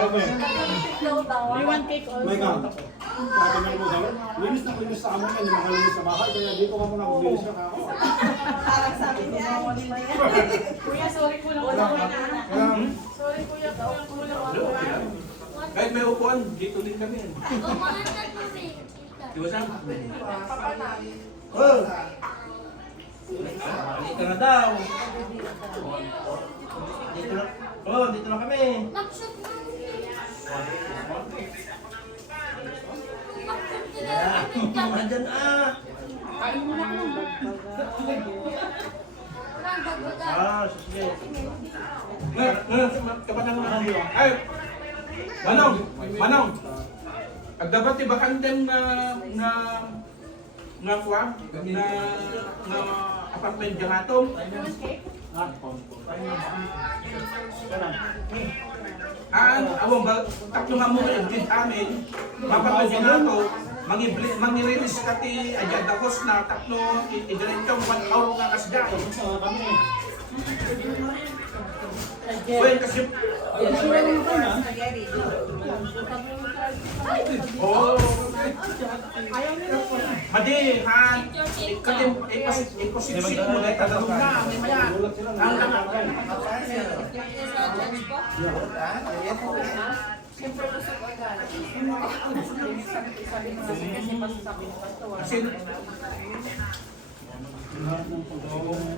We want cake also. Kakamay mo daw. Linis na linis sa amin yan, yung makalinis sa bahay. Kaya dito ka muna maglinis ka ako. Parang sabi niya, hindi na yan. Kuya, sorry po lang. Sorry kuya, kulang ako. Kahit may upuan, dito din kami. Di ba Sam? Oh! Dito na daw. Dito na. Oh, dito na kami. Andyan ah. Sige. Kapatang ay! Manong! Manong! Ang dapat di bakantem na kuha? Na apartment dyan atong? Awang ba, tatlo nga mo i-bid amin, mapapagyan nato, mangi-release ka ti agad akos na tatlo, i-direct 1 hour nga kasda. Well, kasi... Oh, Madi, han, ikalim, iposisip mo na tagalog na, may maya. Ang Siyempre gusto ko agad.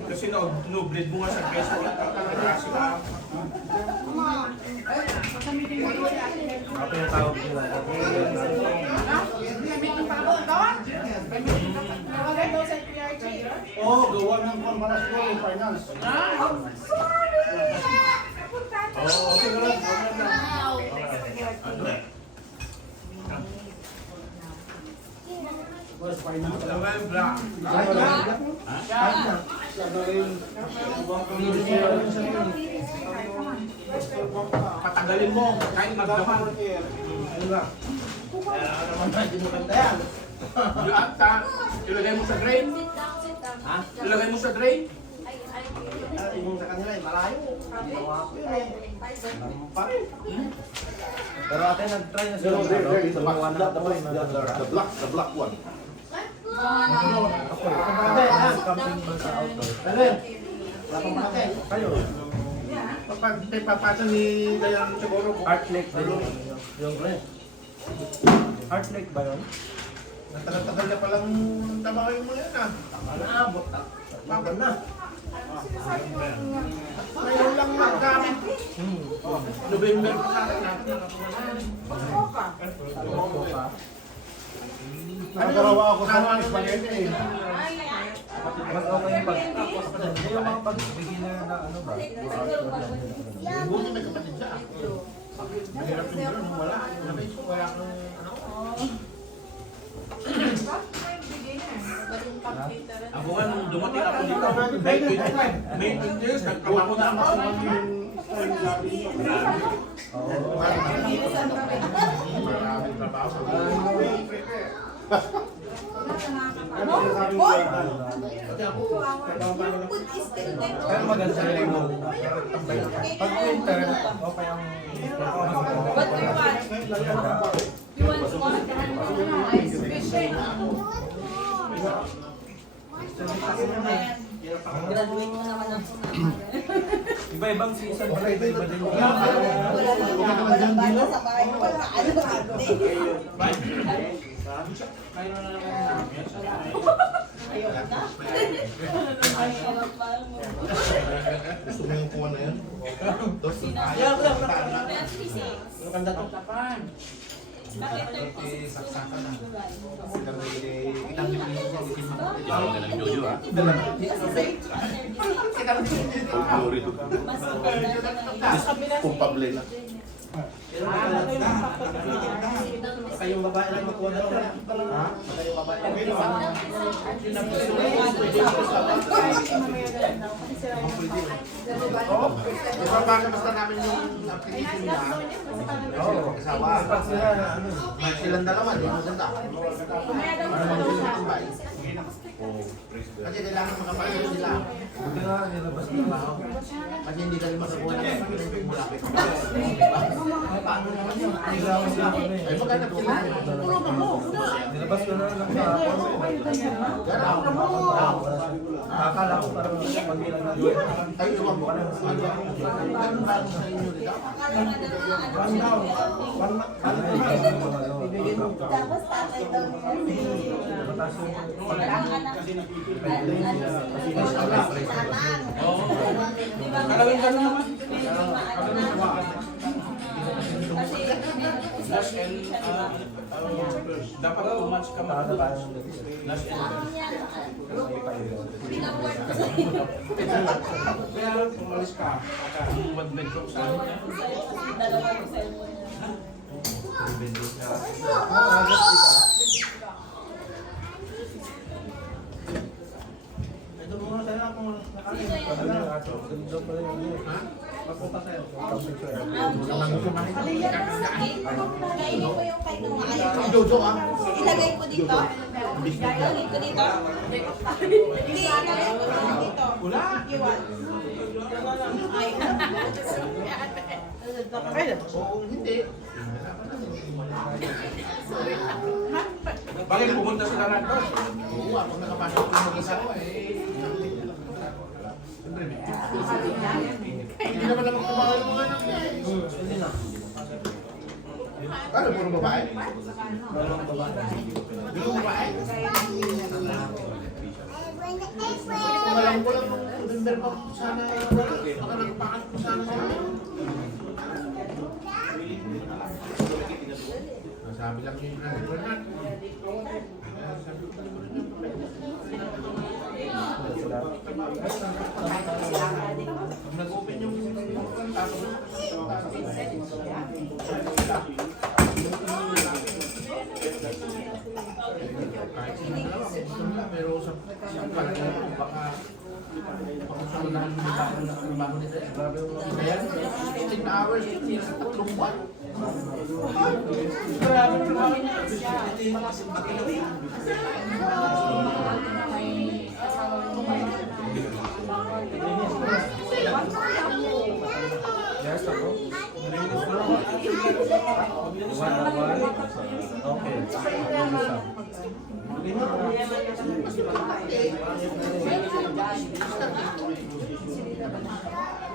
Kasi no-bleed mo nga sa kesa kasi ka. Apa yung tawag nila? Oo, gawa ng pamalas ko, finance. Okay, wala. First finance. Patagalin mo, kahit magdaman. Ano ba? Ilagay mo sa drain? Ilagay mo sa drain? Yung sa kanila malayo. Pero ate nag-try na sila. The black one. Ate, camping ba sa outdoor? Ate, ate, kayo. Papatan ni Dayan siguro. Art Lake ba yun? Yung red. Art Lake ba yun? Natagal na palang tabakin mo yan ah. Naabot na. Bakit na? Ngayon lang maggamit. November pa sa akin natin nakakuha. Nagarawa ako sa mga spaghetti. Mas okay yung pag... Yung mga pag-beginner na ano ba? Buti may kapatid siya. Mahirap yung gano'n, wala. Wala kang ano. Ako nga nung dumating ako dito, May 20 years, nagtrabaho na ako. Maraming trabaho. Pero maganda rin mo. Pag winter, okay ang... What do you want? You want one? Ice fishing. Graduate mo naman ang Iba-ibang season. Iba-iba din. wala sa bahay mo. Wala ano Gusto mo yung kuha na yan? Ayaw, Ano kanda to? Bakit 36 Kung pable na. Kayong babae lang magkuha daw. Ha? Kayong babae lang. Ipapaka basta namin yung application niya. Oo. Kasawa. Dapat sila na ano. Silang dalawa, di mo ganda. Kasi kailangan makapalit sila. Buti nga, nilabas ng tao. Kasi hindi kami makakuha ng Nilabas ko na lang sa akala ko parang magilang na doon. Ay, iwan mo. Ano sa inyo dito? Tapos tatay daw niya Kalawin ka naman. Kasi, Last and dapat 2 months ka mag-last and pinaport ko sa inyo. kaya umalis ka. Kung wag ko sa akin niya. Dalawa yung cellphone niya. Ito muna tayo kung nakalit. Ganito pala yun. Magpunta tayo. Kainin ko yung kahit nung ayaw niya. Jojo ah. Ilagay ko dito. Ilagay ko dito. Hindi, ilagay ko dito. Iwan. Oo, hindi. Bakit pumunta sila lang doon? Oo, pag nakapasok ko ng isa ko hindi naman naman kumakain ng mga anak niya. Hindi na. Paano, puro babae? Dalawang babae. Puro babae? Kung alam ko lang nung November pa sana baka nagpakas ko sana sa akin. Sabi lang yun na nag-open yung kahit sila dalawa, pero sa pagkakita ko, baka pakusunahan mo yung tao na trabaho nila. Kaya, 18 hours, 3 buwan. Grabe trabaho niya. Yes, ako. Okay.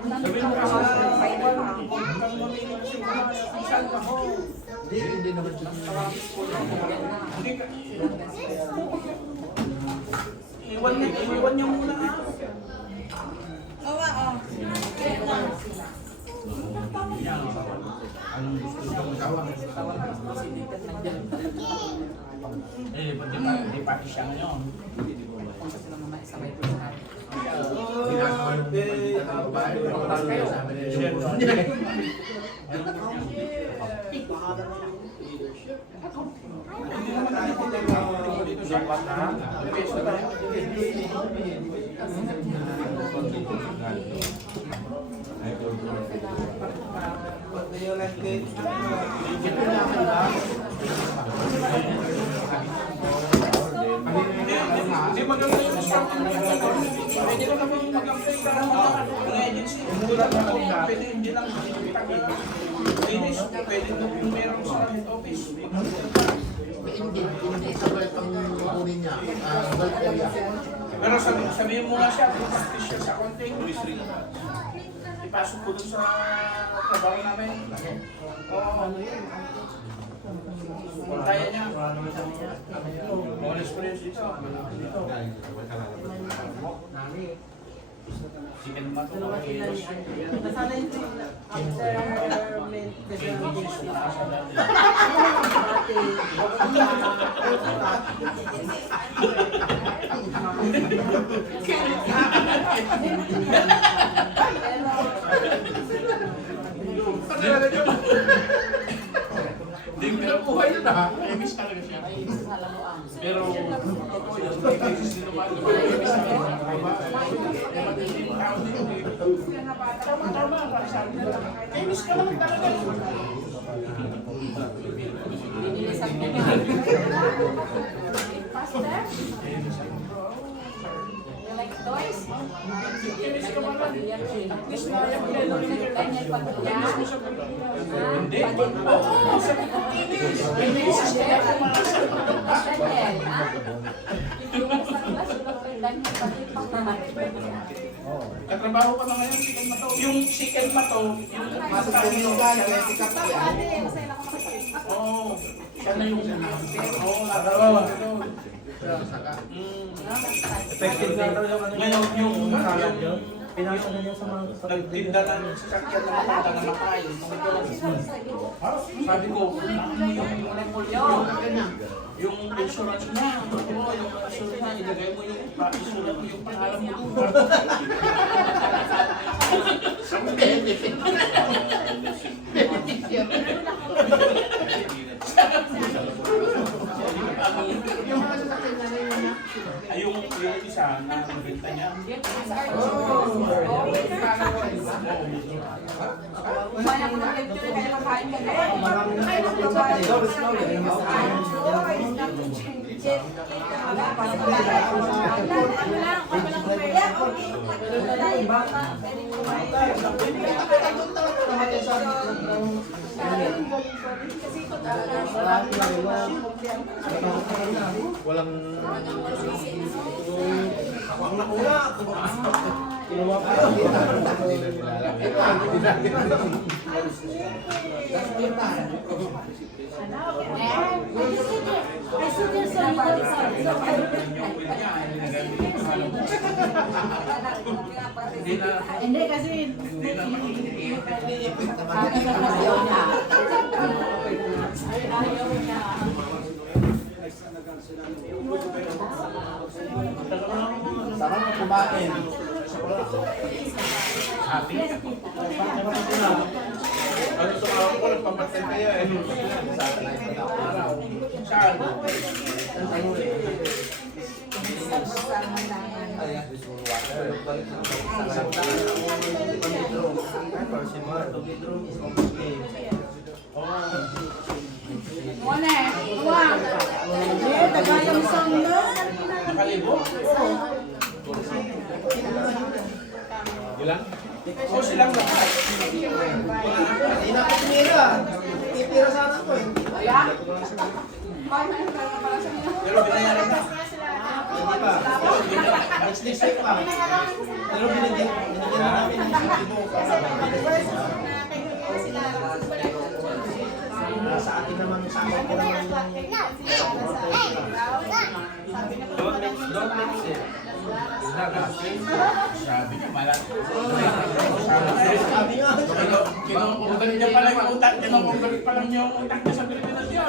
Sabihin mo kasi kung mamili kasi saan ka ho? Hindi naman siya. Hindi ka. Iwan niyo muna. Oo, oo. Anong gusto ko magawa? Di pa siya ngayon. Ginagawa yung babae, pero sabi niya, Hindi naman natin dito sa kwarta. Peso na. Hindi maganda yung starting na yun. Pwede ka naman mag-apply sa mga agency. Wala na kung pwede hindi lang finish. Pwede kung meron sa office. hindi sa belt ang kukunin niya, belt area. Pero sabihin mo nga siya, kung practice siya sa konting, ipasok ko dun sa trabaho namin. Oo, ano yun? Kung kaya niya. All experience dito. Chicken naman ito. Nasana yung Hindi ko pinabuhay yun ha. Emis talaga siya. Pero, totoo yun. Emis ka naman talaga. Binilisan mo ba? Faster? You like Toys? Kinis ka pala. At least na yung Daniel Padilla. Hindi. Oo, sabi ko kinis. Kinis. Daniel, ha? Yung sa class, Daniel Padilla. Katrabaho ka na ngayon, si Ken Mato. Yung si Ken Mato, yung nasa kanino, Oo. Siya na yung Oo, nagarawa. Effective na daw yung ano Ngayon, yung salad yun. Pinasa na niya sa mga nagtinda ng sasakyan ng matanda na makain. Sabi ko, yung insurance niya, oo, yung insurance niya, ilagay mo yung isulat mo yung pangalan mo doon. Ay, yung isa na nabenta niya. Kumain ako ng lecture, kaya makain ka na. maraming na walang ang nauna kinuha pa Hindi kasi sarap na kumain Ano sa mga ko, nagpamatay kayo eh. Saan? wala eh. Wala. Eh, tagalang song na. Nakalibo? ilan? O silang lahat. Hindi na ako tumira. Titira sana ako eh. Pero binayaran na. Hindi pa. Next week pa. Pero binigyan na namin ng ibo para sa atin naman sa akin ko naman Don't mix it. Sabi niya, malat. sabi nga Kinukumbalik niya pala yung utak. Kinukumbalik pa lang niya yung utak niya sa Pilipinas niya.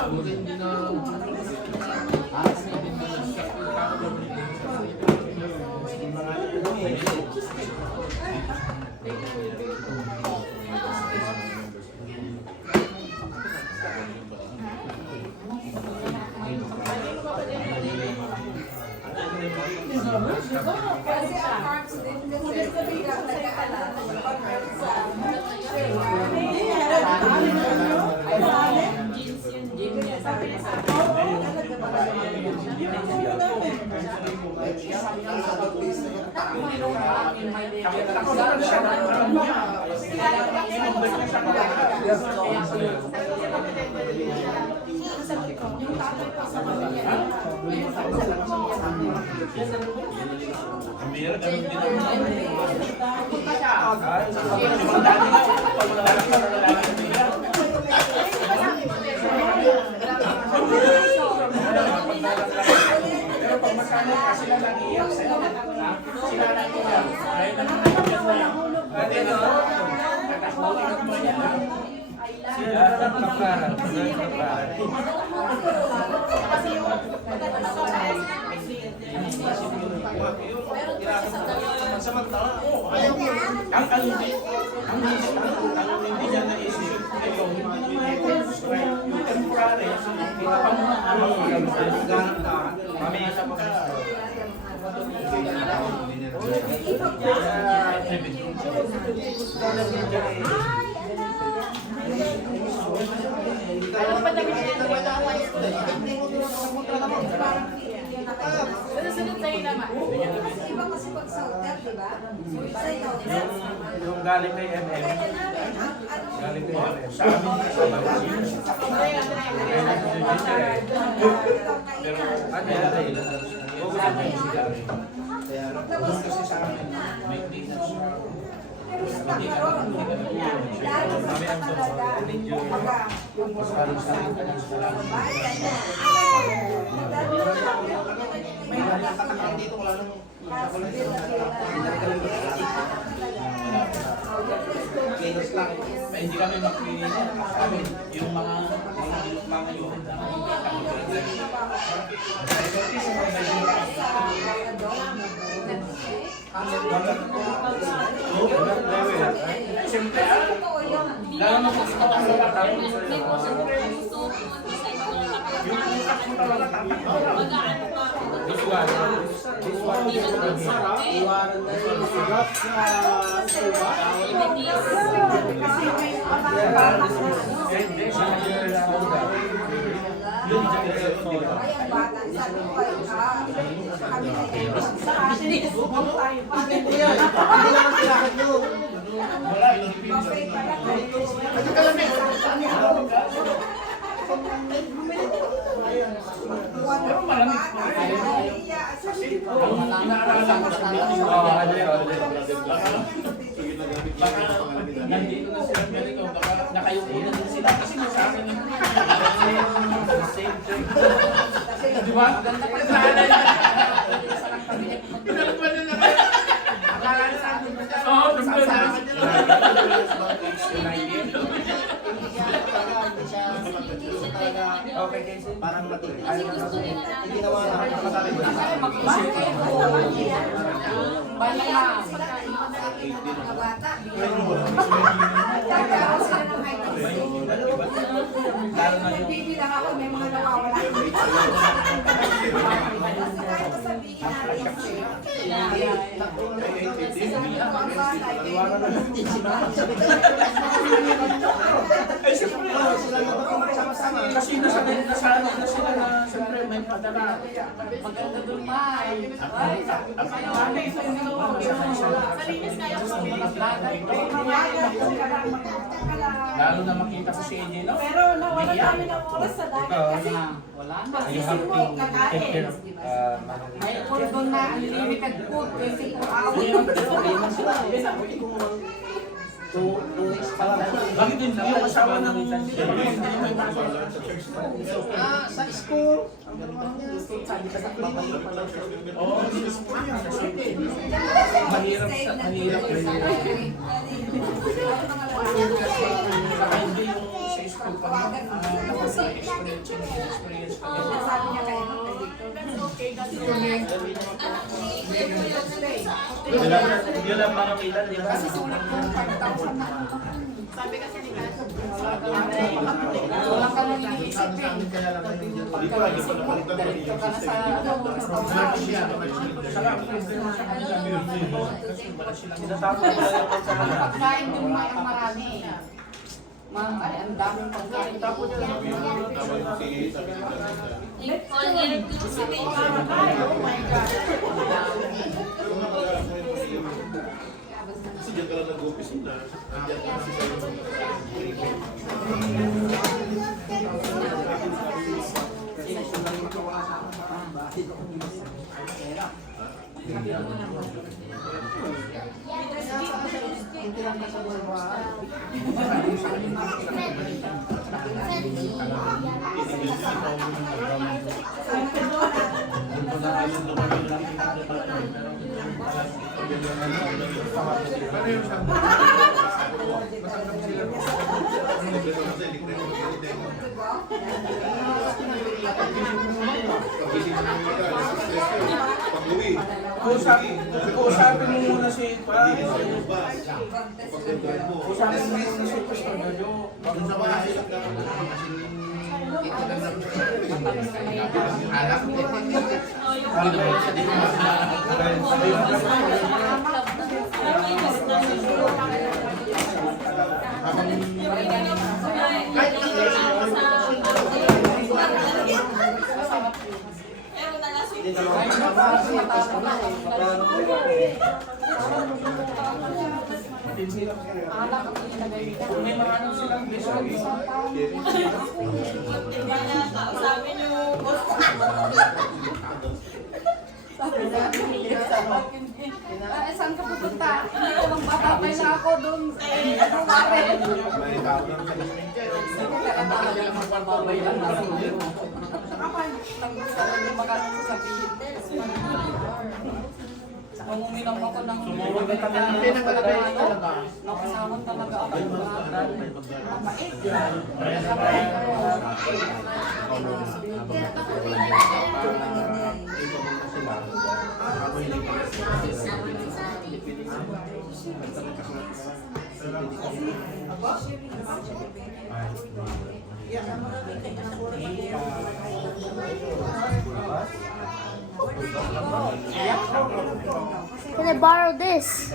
Kasi ang carbs din kasi biglang nag-aalala. Ang bira, ganun din ako. Yung dati nga, pag dati nga, lalaki ng bira. Pero pag masama ka, sila lang iyak sa'yo. Sila lang iyak. Dahil naman nagigyan mo yan. Dati na to, natakulit mo yan. Sila lang pagkaran. samantala ayaw ko Ang hindi niya naisip ngayon, hindi na subscribe yung temporary. Kita pa mo mamaya sa mga Ano pa dami siya? Sunod-sunod sa'yo naman. Kasi iba kasi pag sa hotel, di ba? Sa hotel. Yung galing kay MM. Kaya namin, ano, Galing kay MM. Sa amin sa Balasina. Pero ano yan? paglabas ko, Maintenance. pero sa karoon, lalo sa talaga, kumbaga, bayan na. May nakakatakan dito wala nang kilos lang. Hindi kami makikinig. Kami, yung mga yun. Siyempre, lalo na kung ikaw ang gusto. Yung utak mo talaga tatak mo lang. Visual. Visual. Iwanan na yung sugat na sugat. Ayang bata, sabi ko ay kami na sa atin, subok tayo pa. Mapay pa lang. Pero malamig. Ang naalala ko sa baka nandito na sila ganito, baka nakayuko na din sila kasi sa akin yung same thing. Di ba? Naalala na. Pinalagwan na lang. Akala na sa akin. Oo, pinalagwan na. Okay, kasi parang matuloy. Hindi naman nakakasali ko. Mga bata, nagkaroon sila ng high school. Nagbibilang ako, may mga nawawala. Basta kahit sabihin natin, sabi ko ang bata, Ay, siyempre, kasi nasanay na sila na siyempre may padala. Maganda doon, May. Lalo na makita ko si AJ, no? pero nawala kami ng oras sa dagat kasi pagising mo, kakain. May doon na unlimited food, 24 hours. Bakit din yung asawa ng Sa school. Oo, mahirap sa mahirap rin. Saka hindi yung sa school pa experience Sabi niya kayo, Yun ang mga milan, di ba? Kasi sulit ko 5,000 na. Sabi kasi ni Kaso, wala ka nang iniisip eh. Pagka diretso ka na sa Saka problema sa kanila kasi wala silang pagkain din may ang marami. Ay, ang daming pagkain. Kasi dyan ka lang nag-opisina. Dyan ka kasi sa pag-uwi. Usapin mo muna si Pag-uwi mo. Usapin mo muna si Pastor Jojo. Pag sa bahay lang ka. Kung may mga ano silang visual, Sabi niyo, boss. Saan ka pupunta? Hindi ko lang batabay na ako doon. Ano mare? May tao lang sa isip dyan. Nung uminom ako ng Pinagkalagay talaga. nakasawang talaga ako. Mabait. Can I borrow this?